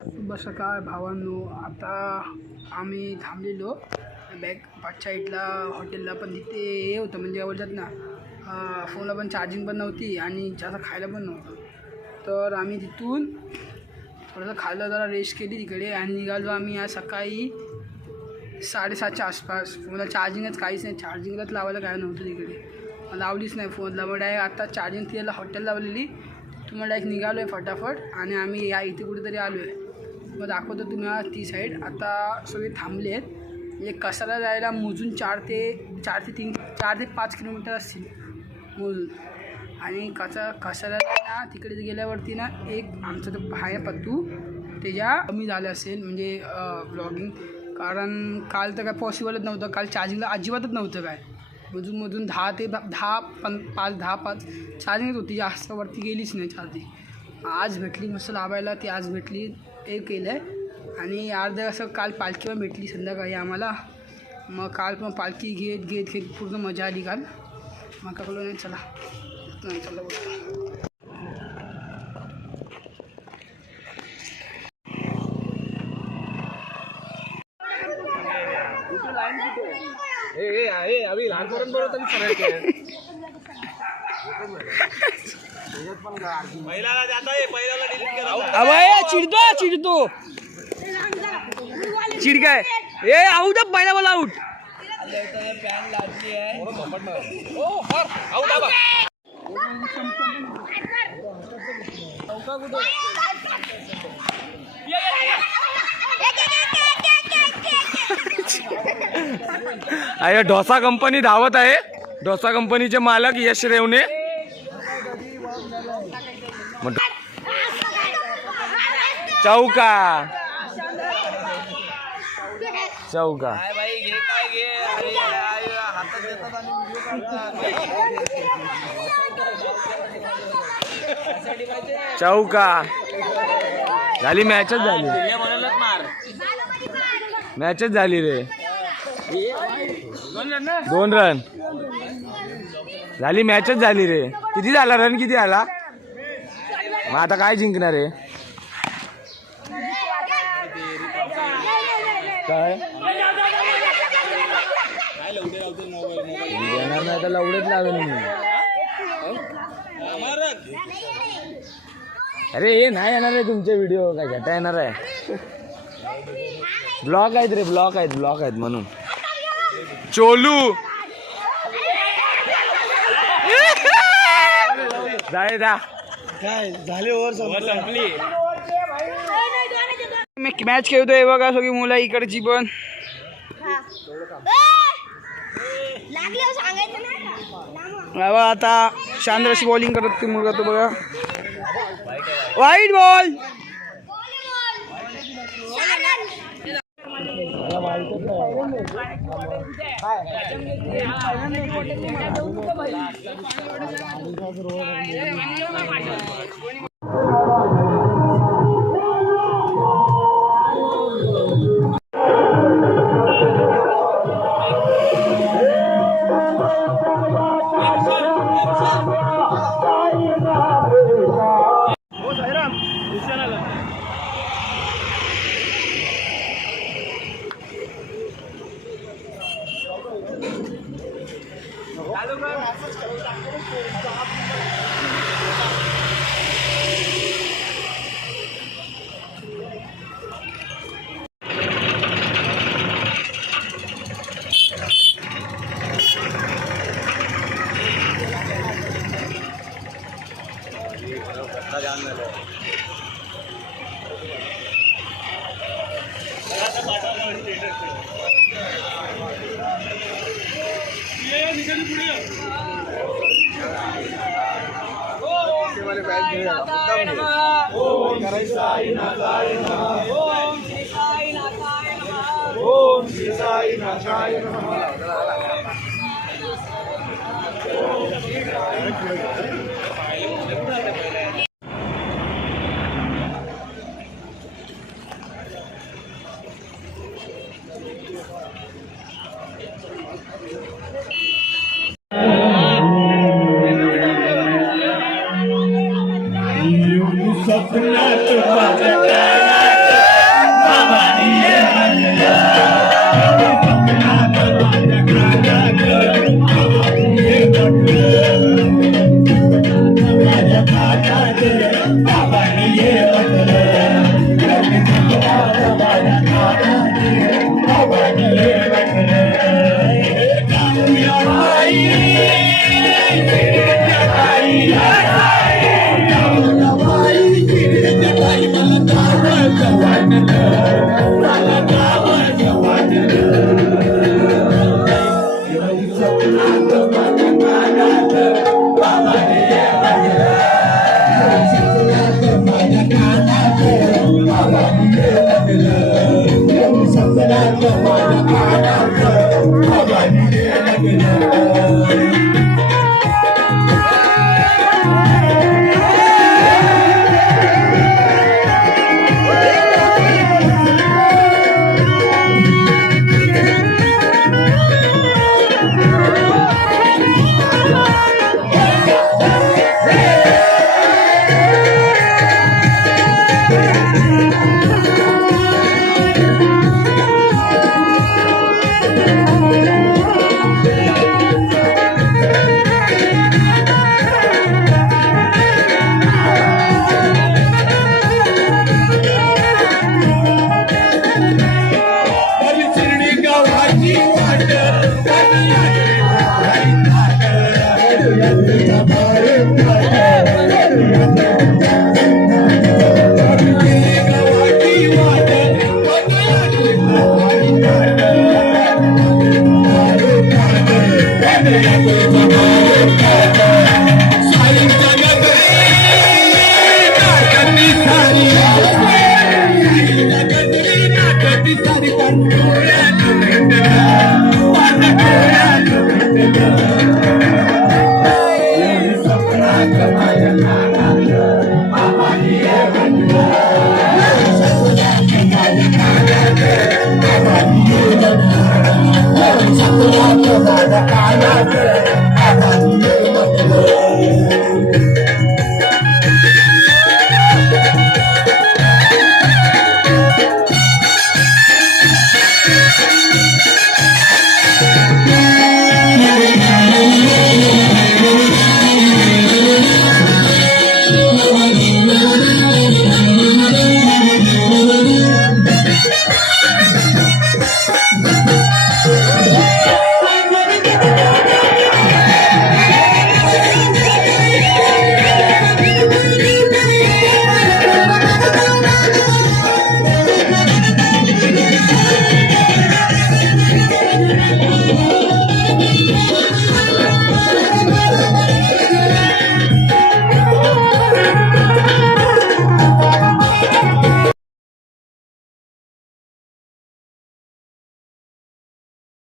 शुभ सकाळ भावांनो. आता आम्ही थांबलेलो बॅक पाचच्या साईडला हॉटेलला, पण तिथे हे होतं म्हणजे बोलतात ना फोनला पण चार्जिंग पण नव्हती आणि जास्त खायला पण नव्हतं. तर आम्ही तिथून थोडंसं खाल्लं, जरा रेस्ट केली तिकडे आणि निघालो आम्ही आज सकाळी 7:30च्या आसपास. फोनला चार्जिंगच काहीच नाही, चार्जिंगलाच लावायला काय नव्हतं तिकडे, लावलीच नाही फोनला. मग डायरेक्ट आता चार्जिंग तिला हॉटेल लावलेली, तुम्हाला डायरेक्ट निघालो आहे फटाफट आणि आम्ही या इथे कुठेतरी आलो आहे. मग दाखवतो तुम्हाला ती साईड. आता सगळे थांबले आहेत, म्हणजे कसाला जायला मोजून 4 ते 5 किलोमीटर असतील मोजून. आणि कसाला ना तिकडे गेल्यावरती ना एक आमचा तो आहे पत्तू, त्याच्या कमी झालं असेल म्हणजे ब्लॉगिंग, कारण काल तर काय पॉसिबलच नव्हतं. काल चार्जिंगला अजिबातच नव्हतं काय, मधून 10 चार्जिंगच होती, जास्त वरती गेलीच नाही चार्जिंग. आज भेटली मस्त लावायला, ती आज भेटली, हे केलं आहे. आणि अर्ध्या असं काल पालखी पण भेटली संध्याकाळी आम्हाला. मग काल पण पालखी घेत पूर्ण मजा आली काल. मग कळलो नाही, चला अभी लहानपर्यंत बरोबर पहिल्याला जाता आहे, पहिल्याला डिलीट करा. अबे चिडतो चिड काय ए आऊट पहिला बोला आऊट. फॅन लागली आहे. ओ हर आऊट आबा. अरे डोसा कंपनी धावत आहे. डोसा कंपनीचे मालक यश रेवणे. चौका भाई घे काय घे, हातात देतात आणि चौका झाली. मॅचच झाली रे. 2 रन झाली, मॅचच झाली रे. किती झाला रन, किती आला? मग आता काय जिंकणार आहे? काय येणार नाही तर लवडच लावेल मी. अरे हे नाही येणार आहे तुमचे व्हिडिओ, काय घेता येणार आहे? ब्लॉक आहेत रे, ब्लॉक आहेत म्हणून. चोलू जाय दा काय झाले, ओव्हर संपली. मॅच खेळतोय बघा सगळी मुलं इकडची पण. बाबा आता शांद्राशी बॉलिंग करत ती मुलगा, तो बघा वाईट बॉल. स्वप्नात माझ्या महाराज